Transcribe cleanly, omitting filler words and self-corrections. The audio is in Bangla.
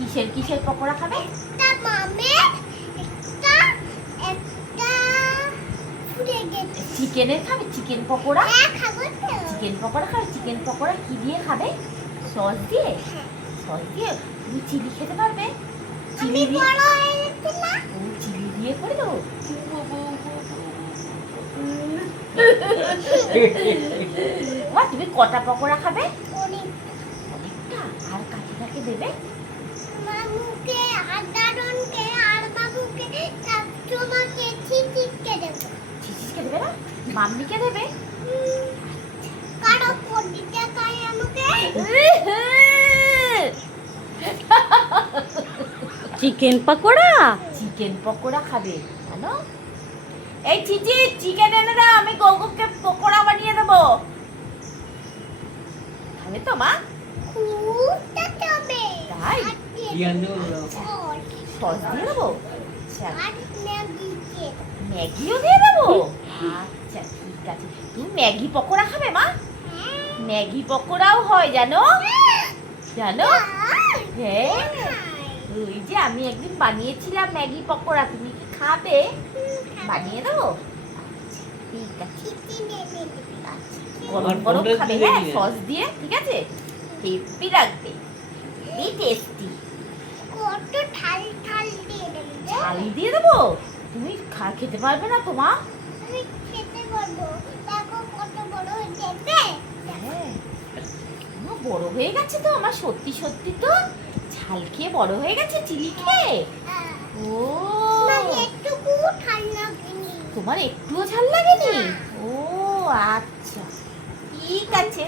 কিসের কিসের পকোড়া খাবে? একটা মামের, একটা একটা ফুটে গেছে। চিকেনের খাবে? চিকেন পকোড়া? হ্যাঁ খাবো তো। চিকেন পকোড়া খাবে? চিকেন পকোড়া কি দিয়ে খাবে? সস দিয়ে? হ্যাঁ। সস দিয়ে? তুমি চিলি খেতে পারবে? আমি চিলি দিয়ে? বড় হয়ে গেছি না? ও চিলি দিয়ে করে দেবো। মা তুমি কটা পকোড়া খাবে? অনেক অনেকটা। আর কাকে কাকে দেবে? মামুকে আর দাদনকে আর বাবুকে আর তোমাকে ছিটিকে দেবো। চিচিসকে দেবে না? মাম্মিকে দেবে? কারো পড়িতে তাই আমাকে চিকেন পকোড়া? চিকেন পকোড়া খাবে জানো? এই চিচি চিকেন এনে দাও, আমি গোগুকে পকোড়া বানিয়ে দেবো। খাবে তো মা? খুব খেতে হবে। তাই? আর দিয়ে সস দিয়ে দেবো? আচ্ছা, আর ম্যাগি দিয়ে দেবো। ম্যাগিও দিয়ে দেবো? আচ্ছা ঠিক আছে। তুমি ম্যাগি পকোড়া খাবে মা? ম্যাগি পকোড়াও হয় জানো? জানো? হ্যাঁ, ওই যে আমি একদিন বানিয়েছিলাম ম্যাগি পকোড়া, তুমি কি খাবে? বানিয়ে দেবো? আচ্ছা, ঠিক আছে। আচ্ছা, গরম গরম খাবে হ্যাঁ সস দিয়ে, ঠিক আছে? হেভি লাগবে, হেভি টেস্টি। কত ঠাল ঠাল দিয়ে দেবো। ঝাল দিয়ে দেবো? তুমি খেতে পারবে না তো মা? আমি খেতে পারবো। দেখো কত বড় হয়ে যেতে। হ্যাঁ, ও বড় হয়ে গেছে তো আমার, সত্যি সত্যি তো ঝাল খেয়ে বড় হয়ে গেছে চিলি খেয়ে। ও মানে একটুকু ঠান্ডা লাগেনি। তোমার একটুও ঝাল লাগেনি? ও আচ্ছা ঠিক আছে।